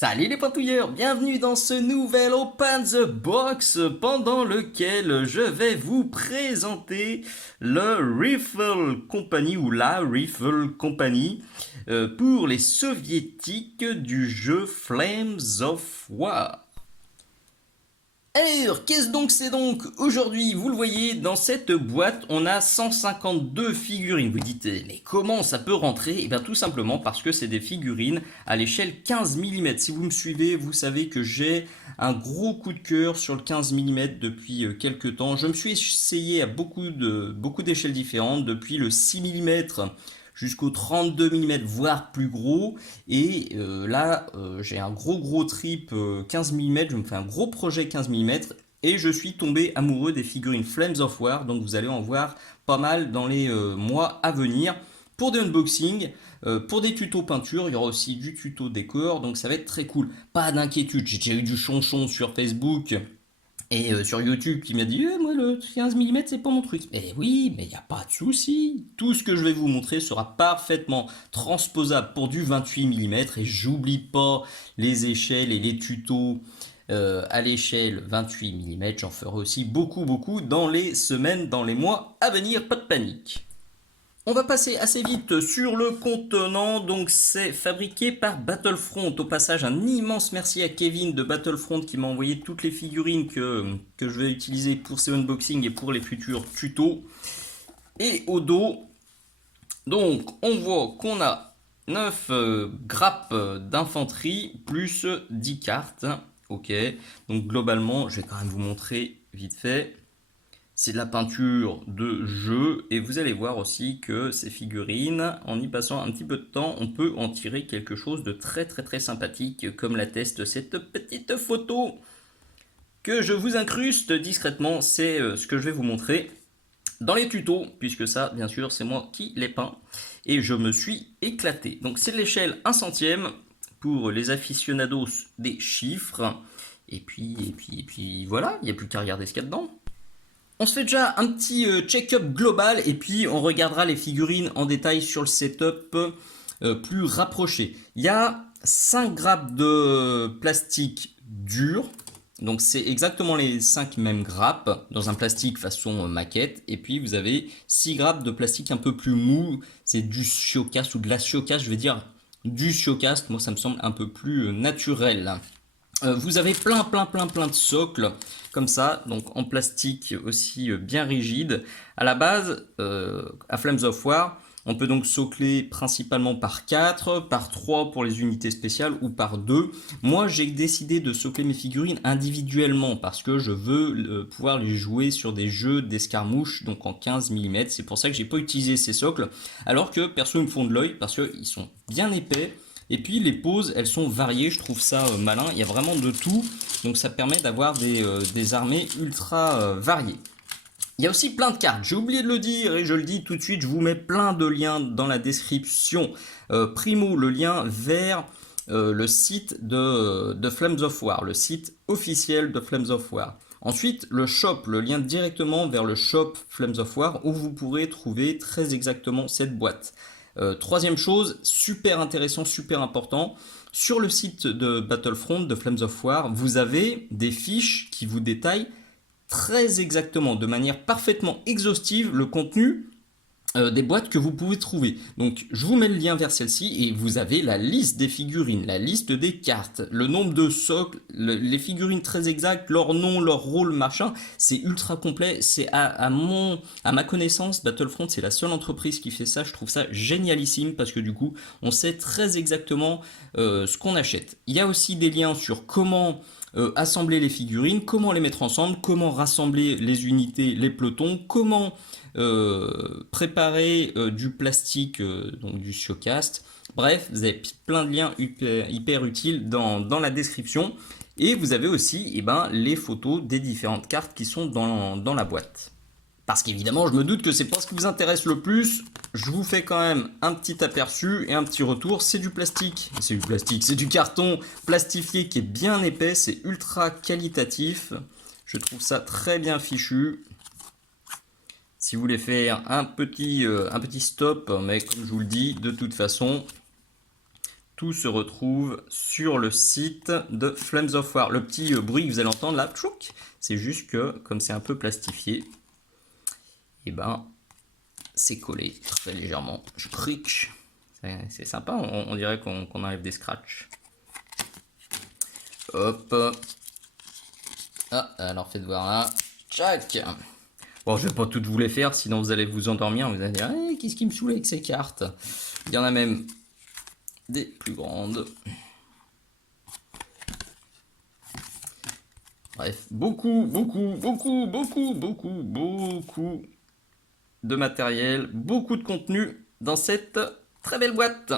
Salut les pantouilleurs, bienvenue dans ce nouvel Open the Box pendant lequel je vais vous présenter le Rifle Company ou la Rifle Company pour les soviétiques du jeu Flames of War. Alors, qu'est-ce donc c'est donc aujourd'hui? Vous le voyez, dans cette boîte, on a 152 figurines. Vous dites, mais comment ça peut rentrer? Eh bien, tout simplement parce que c'est des figurines à l'échelle 15 mm. Si vous me suivez, vous savez que j'ai un gros coup de cœur sur le 15 mm depuis quelques temps. Je me suis essayé à beaucoup d'échelles différentes, depuis le 6 mm jusqu'au 32 mm, voire plus gros. Et là, j'ai un gros trip 15 mm, je me fais un gros projet 15 mm. Et je suis tombé amoureux des figurines Flames of War, donc vous allez en voir pas mal dans les mois à venir. Pour des unboxings, pour des tutos peinture, il y aura aussi du tuto décor, donc ça va être très cool. Pas d'inquiétude, j'ai déjà eu du chonchon sur Facebook et sur YouTube qui m'a dit moi le 15 mm c'est pas mon truc. Et oui, mais il n'y a pas de souci. Tout ce que je vais vous montrer sera parfaitement transposable pour du 28 mm. Et j'oublie pas les échelles et les tutos à l'échelle 28 mm. J'en ferai aussi beaucoup dans les semaines, dans les mois à venir. Pas de panique. On va passer assez vite sur le contenant, donc c'est fabriqué par Battlefront. Au passage, un immense merci à Kevin de Battlefront qui m'a envoyé toutes les figurines que je vais utiliser pour ces unboxings et pour les futurs tutos. Et au dos, donc on voit qu'on a 9 grappes d'infanterie plus 10 cartes. Ok, donc globalement, je vais quand même vous montrer vite fait. C'est de la peinture de jeu et vous allez voir aussi que ces figurines, en y passant un petit peu de temps, on peut en tirer quelque chose de très sympathique, comme l'atteste cette petite photo que je vous incruste discrètement. C'est ce que je vais vous montrer dans les tutos, puisque ça, bien sûr, c'est moi qui l'ai peint et je me suis éclaté. Donc c'est de l'échelle 1 centième pour les aficionados des chiffres. Et puis voilà, il n'y a plus qu'à regarder ce qu'il y a dedans. On se fait déjà un petit check-up global et puis on regardera les figurines en détail sur le setup plus rapproché. Il y a 5 grappes de plastique dur. Donc c'est exactement les 5 mêmes grappes dans un plastique façon maquette. Et puis vous avez 6 grappes de plastique un peu plus mou. C'est du Shiocast ou de la Shiocast, je vais dire du Shiocast. Moi ça me semble un peu plus naturel. Vous avez plein de socles comme ça, donc en plastique aussi bien rigide. À la base, à Flames of War, on peut donc socler principalement par 4, par 3 pour les unités spéciales ou par 2. Moi, j'ai décidé de socler mes figurines individuellement parce que je veux pouvoir les jouer sur des jeux d'escarmouche, donc en 15 mm. C'est pour ça que j'ai pas utilisé ces socles, alors que perso ils me font de l'œil parce qu'ils sont bien épais. Et puis les poses, elles sont variées, je trouve ça malin, il y a vraiment de tout, donc ça permet d'avoir des armées ultra variées. Il y a aussi plein de cartes, j'ai oublié de le dire et je le dis tout de suite, je vous mets plein de liens dans la description. Primo, le lien vers le site de Flames of War, le site officiel de Flames of War. Ensuite, le shop, le lien directement vers le shop Flames of War où vous pourrez trouver très exactement cette boîte. Troisième chose, super intéressant, super important, sur le site de Battlefront, de Flames of War, vous avez des fiches qui vous détaillent très exactement, de manière parfaitement exhaustive, le contenu des boîtes que vous pouvez trouver. Donc je vous mets le lien vers celle-ci et vous avez la liste des figurines, la liste des cartes, le nombre de socles, les figurines très exactes, leur nom, leur rôle, machin. C'est ultra complet. C'est à ma connaissance, Battlefront c'est la seule entreprise qui fait ça. Je trouve ça génialissime parce que du coup on sait très exactement ce qu'on achète. Il y a aussi des liens sur comment assembler les figurines, comment les mettre ensemble, comment rassembler les unités, les pelotons, comment préparer du plastique, donc du Shiocast. Bref, vous avez plein de liens hyper utiles dans la description. Et vous avez aussi les photos des différentes cartes qui sont dans la boîte. Parce qu'évidemment, je me doute que c'est pas ce qui vous intéresse le plus. Je vous fais quand même un petit aperçu et un petit retour. C'est du plastique. C'est du carton plastifié qui est bien épais. C'est ultra qualitatif. Je trouve ça très bien fichu. Si vous voulez faire un petit stop, mais comme je vous le dis, de toute façon, tout se retrouve sur le site de Flames of War. Le petit bruit que vous allez entendre là, c'est juste que comme c'est un peu plastifié, et ben c'est collé très légèrement. Je cric. C'est sympa, on dirait qu'on enlève des scratchs. Hop. Ah, alors faites voir là. Tchac. Bon, je vais pas toutes vous les faire, sinon vous allez vous endormir. Vous allez dire, qu'est-ce qui me saoule avec ces cartes? Il y en a même des plus grandes. Bref, beaucoup de matériel, beaucoup de contenu dans cette très belle boîte.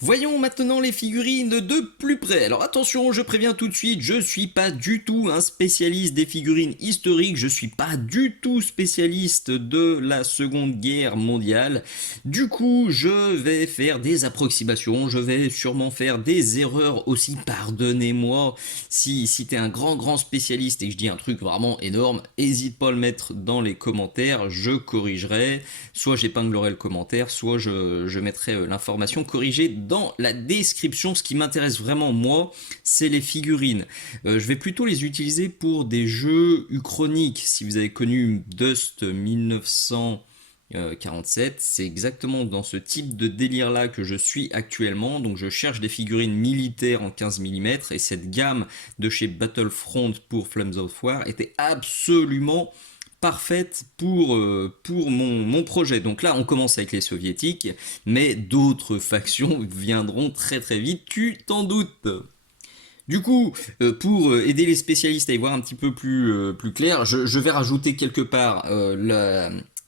Voyons maintenant les figurines de plus près. Alors attention, je préviens tout de suite, je suis pas du tout un spécialiste des figurines historiques, je suis pas du tout spécialiste de la Seconde Guerre mondiale. Du coup, je vais faire des approximations, je vais sûrement faire des erreurs aussi, pardonnez-moi. Si t'es un grand spécialiste et que je dis un truc vraiment énorme, hésite pas à le mettre dans les commentaires, je corrigerai. Soit j'épinglerai le commentaire, soit je mettrai l'information corrigée dans la description. Ce qui m'intéresse vraiment moi, c'est les figurines. Je vais plutôt les utiliser pour des jeux uchroniques. Si vous avez connu Dust 1947, c'est exactement dans ce type de délire là que je suis actuellement. Donc je cherche des figurines militaires en 15 mm et cette gamme de chez Battlefront pour Flames of War était absolument parfaite pour mon projet. Donc là, on commence avec les soviétiques, mais d'autres factions viendront très vite, tu t'en doutes. Du coup, pour aider les spécialistes à y voir un petit peu plus clair, je vais rajouter quelque part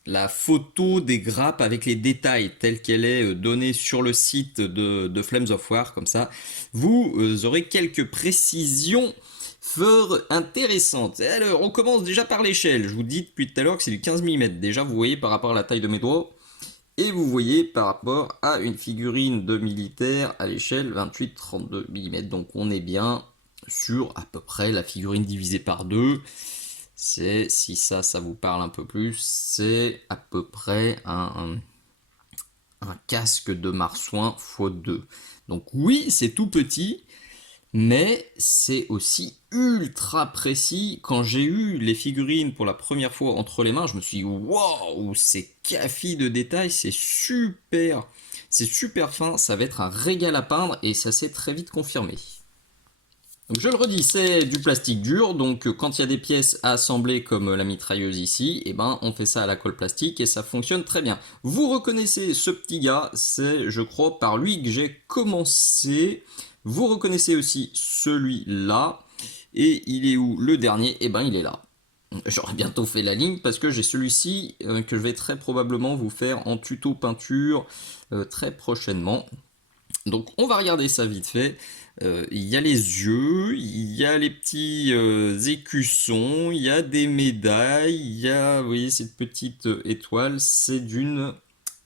la photo des grappes avec les détails tels qu'elle est donnée sur le site de Flames of War. Comme ça, vous aurez quelques précisions fort intéressante. Alors, on commence déjà par l'échelle. Je vous dis depuis tout à l'heure que c'est du 15 mm. Déjà, vous voyez par rapport à la taille de mes doigts. Et vous voyez par rapport à une figurine de militaire à l'échelle 28-32 mm. Donc, on est bien sur à peu près la figurine divisée par 2. C'est, si ça vous parle un peu plus, c'est à peu près un casque de marsouin x2. Donc oui, c'est tout petit. Mais c'est aussi ultra précis. Quand j'ai eu les figurines pour la première fois entre les mains, je me suis dit waouh, c'est café de détails, c'est super fin, ça va être un régal à peindre et ça s'est très vite confirmé. Donc je le redis, c'est du plastique dur, donc quand il y a des pièces à assembler comme la mitrailleuse ici, et ben on fait ça à la colle plastique et ça fonctionne très bien. Vous reconnaissez ce petit gars, c'est je crois par lui que j'ai commencé. Vous reconnaissez aussi celui-là. Et il est où le dernier? Eh ben il est là. J'aurais bientôt fait la ligne parce que j'ai celui-ci que je vais très probablement vous faire en tuto peinture très prochainement. Donc on va regarder ça vite fait. Il y a les yeux, il y a les petits écussons, il y a des médailles, il y a, vous voyez, cette petite étoile. C'est d'une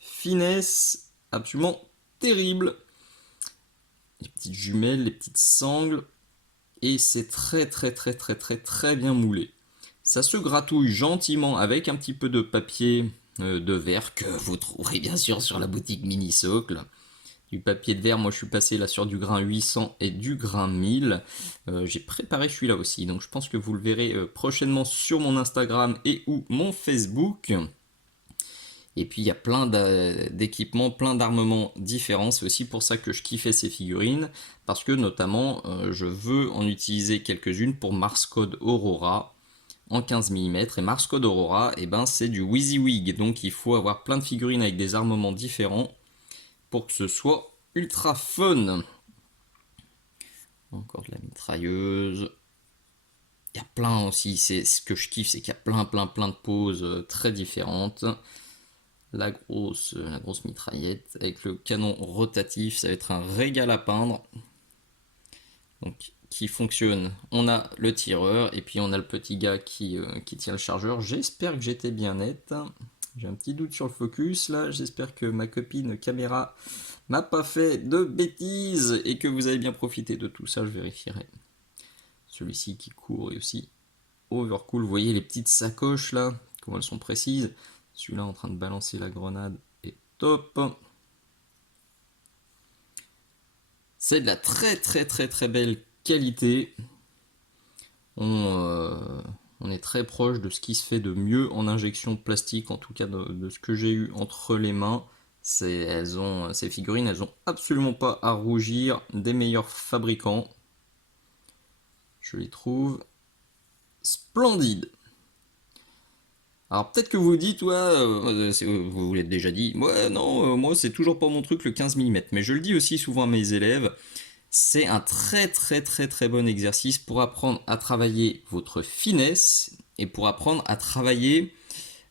finesse absolument terrible. Les petites jumelles, les petites sangles, et c'est très bien moulé. Ça se gratouille gentiment avec un petit peu de papier de verre que vous trouverez bien sûr sur la boutique Mini Socle. Du papier de verre, moi je suis passé là sur du grain 800 et du grain 1000. J'ai préparé celui-là aussi, donc je pense que vous le verrez prochainement sur mon Instagram et ou mon Facebook. Et puis il y a plein d'équipements, plein d'armements différents. C'est aussi pour ça que je kiffais ces figurines. Parce que notamment, je veux en utiliser quelques-unes pour Mars Code Aurora en 15 mm. Et Mars Code Aurora, eh ben, c'est du WYSIWYG. Donc il faut avoir plein de figurines avec des armements différents pour que ce soit ultra fun. Encore de la mitrailleuse. Il y a plein aussi, c'est ce que je kiffe, c'est qu'il y a plein de poses très différentes. La grosse mitraillette avec le canon rotatif, ça va être un régal à peindre. Donc, qui fonctionne. On a le tireur et puis on a le petit gars qui tient le chargeur. J'espère que j'étais bien net. J'ai un petit doute sur le focus là. J'espère que ma copine caméra m'a pas fait de bêtises et que vous avez bien profité de tout ça. Je vérifierai. Celui-ci qui court est aussi overcool. Vous voyez les petites sacoches là, comment elles sont précises. Celui-là en train de balancer la grenade est top. C'est de la très belle qualité. On est très proche de ce qui se fait de mieux en injection de plastique, en tout cas de ce que j'ai eu entre les mains. Ces figurines, elles ont absolument pas à rougir des meilleurs fabricants. Je les trouve splendides. Alors peut-être que vous vous dites, ouais, vous vous l'êtes déjà dit, ouais, non, moi c'est toujours pas mon truc le 15 mm. Mais je le dis aussi souvent à mes élèves, c'est un très bon exercice pour apprendre à travailler votre finesse et pour apprendre à travailler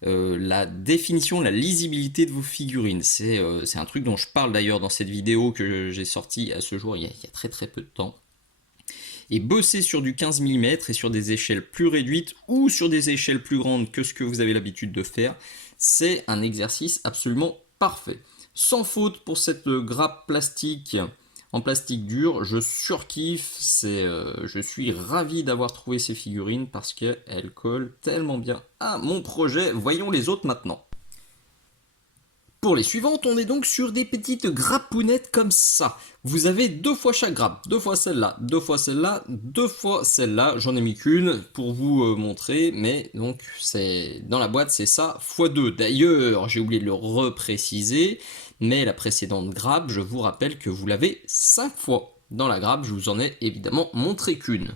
la définition, la lisibilité de vos figurines. C'est un truc dont je parle d'ailleurs dans cette vidéo que j'ai sortie à ce jour il y a très peu de temps. Et bosser sur du 15 mm et sur des échelles plus réduites ou sur des échelles plus grandes que ce que vous avez l'habitude de faire, c'est un exercice absolument parfait. Sans faute pour cette grappe plastique en plastique dur, je surkiffe, je suis ravi d'avoir trouvé ces figurines parce qu'elles collent tellement bien à mon projet. Voyons les autres maintenant. Pour les suivantes, on est donc sur des petites grappounettes comme ça. Vous avez 2 fois chaque grappe, 2 fois celle-là, 2 fois celle-là, 2 fois celle-là. J'en ai mis qu'une pour vous montrer, mais donc c'est dans la boîte, c'est ça x2. D'ailleurs, j'ai oublié de le repréciser, mais la précédente grappe, je vous rappelle que vous l'avez 5 fois. Dans la grappe, je vous en ai évidemment montré qu'une.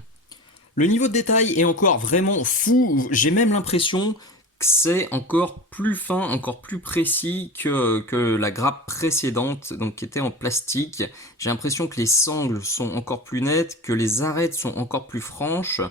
Le niveau de détail est encore vraiment fou, j'ai même l'impression que c'est encore plus fin, encore plus précis que la grappe précédente, donc qui était en plastique. J'ai l'impression que les sangles sont encore plus nettes, que les arêtes sont encore plus franches,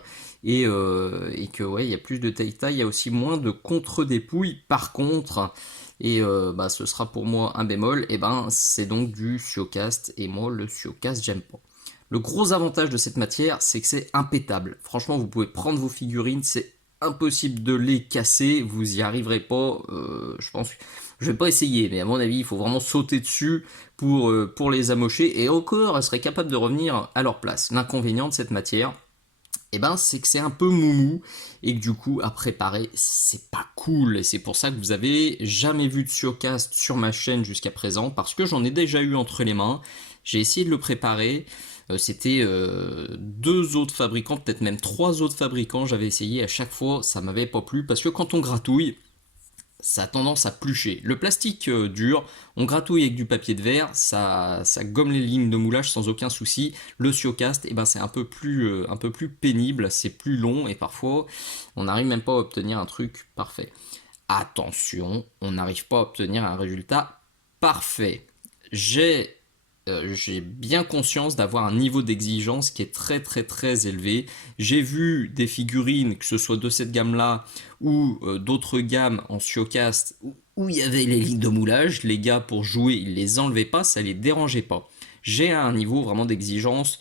et que ouais, il y a plus de taille-taille, il y a aussi moins de contre-dépouille. Par contre, et ce sera pour moi un bémol, et c'est donc du Siocast, et moi le Siocast j'aime pas. Le gros avantage de cette matière, c'est que c'est impétable. Franchement, vous pouvez prendre vos figurines, c'est impossible de les casser, vous y arriverez pas. Je pense, je vais pas essayer, mais à mon avis, il faut vraiment sauter dessus pour les amocher. Et encore, elles seraient capables de revenir à leur place. L'inconvénient de cette matière, c'est que c'est un peu moumou et que du coup à préparer c'est pas cool, et c'est pour ça que vous avez jamais vu de Siocast sur ma chaîne jusqu'à présent, parce que j'en ai déjà eu entre les mains. J'ai essayé de le préparer, c'était 2 autres fabricants, peut-être même 3 autres fabricants, j'avais essayé, à chaque fois ça m'avait pas plu parce que quand on gratouille, ça a tendance à plucher. Le plastique dur, on gratouille avec du papier de verre, ça gomme les lignes de moulage sans aucun souci. Le Siocast, c'est un peu plus pénible, c'est plus long et parfois on n'arrive même pas à obtenir un truc parfait. Attention, on n'arrive pas à obtenir un résultat parfait. J'ai bien conscience d'avoir un niveau d'exigence qui est très élevé. J'ai vu des figurines, que ce soit de cette gamme-là ou d'autres gammes en Siocast, où il y avait les lignes de moulage. Les gars, pour jouer, ils les enlevaient pas, ça les dérangeait pas. J'ai un niveau vraiment d'exigence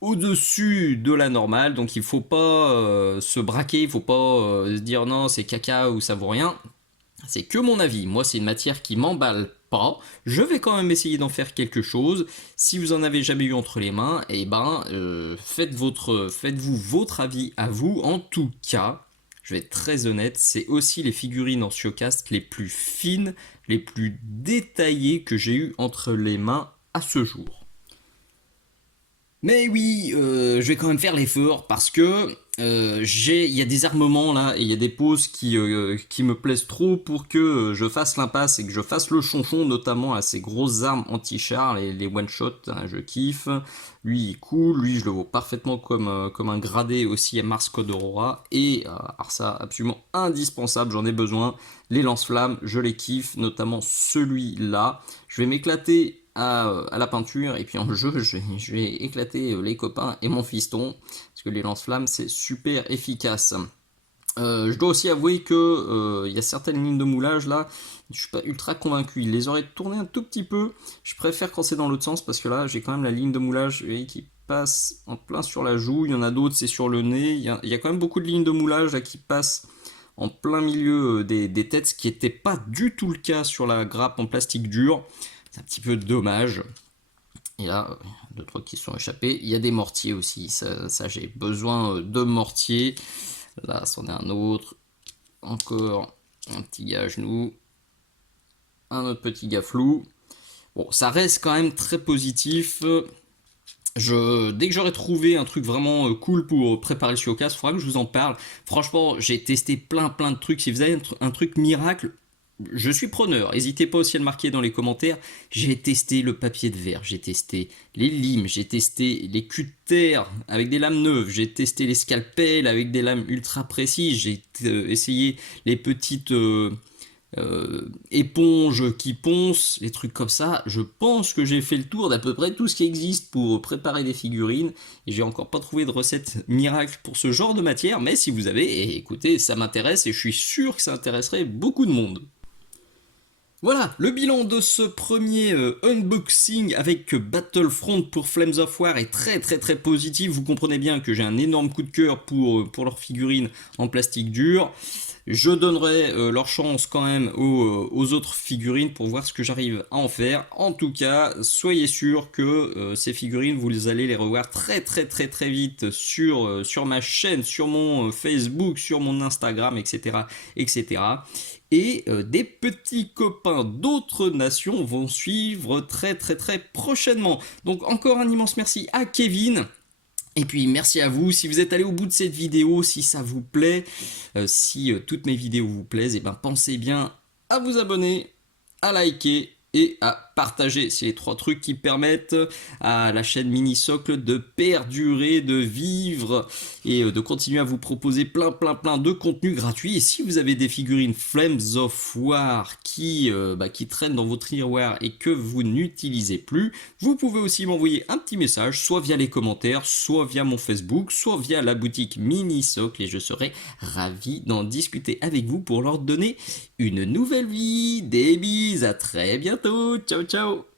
au-dessus de la normale, donc il faut pas se braquer, il faut pas se dire non, c'est caca ou ça vaut rien. C'est que mon avis. Moi, c'est une matière qui m'emballe pas. Je vais quand même essayer d'en faire quelque chose. Si vous en avez jamais eu entre les mains, faites-vous votre avis à vous. En tout cas, je vais être très honnête, c'est aussi les figurines en Siocast les plus fines, les plus détaillées que j'ai eu entre les mains à ce jour. Mais oui, je vais quand même faire l'effort parce que il y a des armements là et il y a des poses qui me plaisent trop pour que je fasse l'impasse et que je fasse le chonchon, notamment à ces grosses armes anti-char, les one-shot, hein, je kiffe. Lui il est cool, lui je le vois parfaitement comme un gradé aussi à Mars Code Aurora. Et alors ça, absolument indispensable, j'en ai besoin. Les lance-flammes, je les kiffe, notamment celui-là. Je vais m'éclater à la peinture et puis en jeu je vais éclater les copains et mon fiston parce que les lance-flammes c'est super efficace. Je dois aussi avouer que y a certaines lignes de moulage là, je suis pas ultra convaincu. Il les aurait tournées un tout petit peu. Je préfère quand c'est dans l'autre sens parce que là j'ai quand même la ligne de moulage qui passe en plein sur la joue. Il y en a d'autres c'est sur le nez. Il y a quand même beaucoup de lignes de moulage là qui passent en plein milieu des têtes, ce qui n'était pas du tout le cas sur la grappe en plastique dur. C'est un petit peu dommage. Et là, 2-3 qui sont échappés. Il y a des mortiers aussi. Ça j'ai besoin de mortiers. Là, c'en est un autre. Encore un petit gars à genoux. Un autre petit gars flou. Bon, ça reste quand même très positif. Dès que j'aurai trouvé un truc vraiment cool pour préparer le Shiokaz, il faudra que je vous en parle. Franchement, j'ai testé plein de trucs. Si vous avez un truc miracle, je suis preneur. N'hésitez pas aussi à le marquer dans les commentaires. J'ai testé le papier de verre, j'ai testé les limes, j'ai testé les cutters avec des lames neuves, j'ai testé les scalpels avec des lames ultra précises, j'ai essayé les petites éponges qui poncent, les trucs comme ça. Je pense que j'ai fait le tour d'à peu près tout ce qui existe pour préparer des figurines. Et j'ai encore pas trouvé de recette miracle pour ce genre de matière. Mais si vous avez, écoutez, ça m'intéresse et je suis sûr que ça intéresserait beaucoup de monde. Voilà, le bilan de ce premier unboxing avec Battlefront pour Flames of War est très positif. Vous comprenez bien que j'ai un énorme coup de cœur pour leurs figurines en plastique dur. Je donnerai leur chance quand même aux autres figurines pour voir ce que j'arrive à en faire. En tout cas, soyez sûr que ces figurines, vous allez les revoir très vite sur ma chaîne, sur mon Facebook, sur mon Instagram, etc. etc. Et des petits copains d'autres nations vont suivre très prochainement. Donc encore un immense merci à Kevin. Et puis merci à vous, si vous êtes allé au bout de cette vidéo, si ça vous plaît, si toutes mes vidéos vous plaisent, et ben pensez bien à vous abonner, à liker et à partager. C'est les 3 trucs qui permettent à la chaîne Mini Socle de perdurer, de vivre et de continuer à vous proposer plein de contenus gratuits. Et si vous avez des figurines Flames of War qui traînent dans votre tiroir et que vous n'utilisez plus, vous pouvez aussi m'envoyer un petit message, soit via les commentaires, soit via mon Facebook, soit via la boutique Mini Socle, et je serai ravi d'en discuter avec vous pour leur donner une nouvelle vie. Des bises, à très bientôt, ciao ciao.